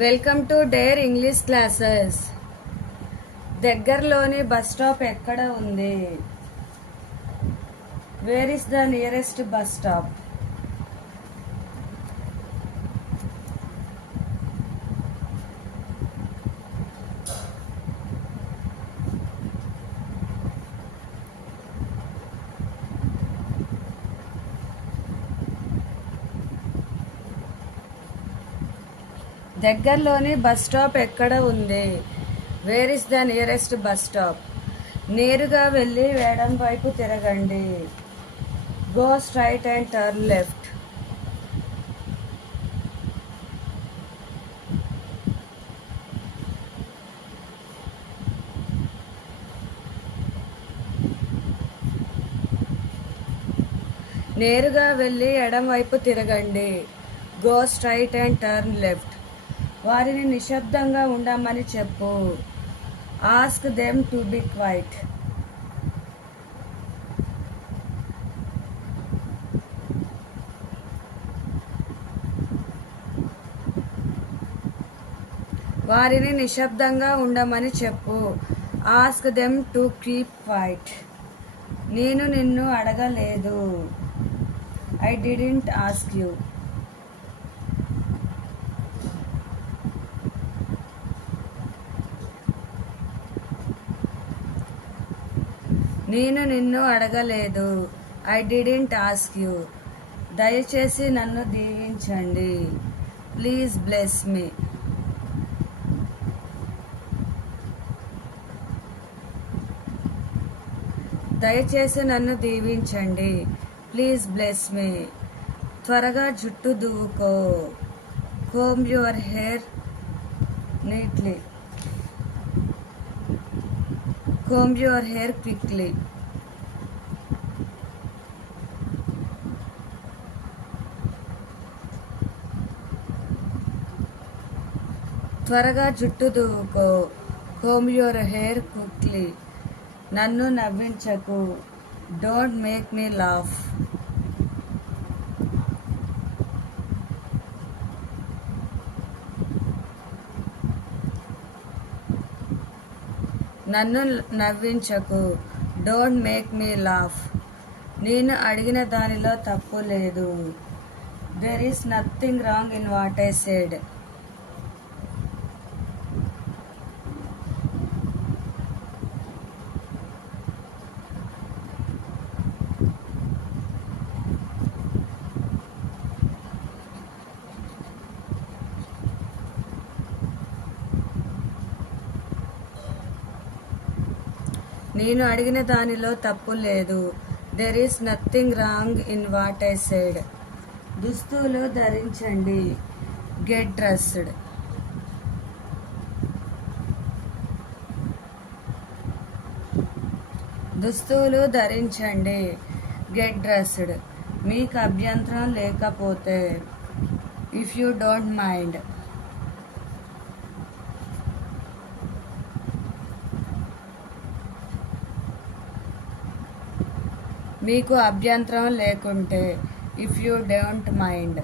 Welcome to dare English classes. దగ్గరలోని bus stop ఎక్కడ ఉంది? Where is the nearest bus stop? దగ్గరలోని bus stop ఎక్కడ ఉంది? Where is the nearest bus stop? నేరుగా వెళ్ళి ఎడం వైపు తిరగండి. Go straight and turn left. నేరుగా వెళ్ళి ఎడం వైపు తిరగండి. Go straight and turn left. వారిని నిశ్శబ్దంగా ఉండమని చెప్పు. Ask them to be quiet. వారిని నిశ్శబ్దంగా ఉండమని చెప్పు. Ask them to keep quiet. నేను నిన్ను అడగలేదు. I didn't ask you. నేను నిన్ను అడగలేదు. I didn't ask you. దయచేసి నన్ను దీవించండి. Please bless me. దయచేసి నన్ను దీవించండి. Please bless me. త్వరగా జుట్టు దువ్వుకో. Comb your hair neatly. Comb your hair quickly. త్వరగా జుట్టు దువ్వుకో. Comb your hair quickly. నన్ను నవ్వించకు. Don't make me laugh. నన్ను నవ్వించకు. Don't make me laugh. నేను అడిగిన దానిలో తప్పు లేదు. There is nothing wrong in what I said. నేను అడిగిన దానిలో తప్పు లేదు. There is nothing wrong in what I said. దుస్తులు ధరించండి. Get dressed. దుస్తులు ధరించండి. Get dressed. మీకు అభ్యంతరం లేకపోతే. If you don't mind. మీకు అభ్యంతరం లేకుంటే. If you don't mind.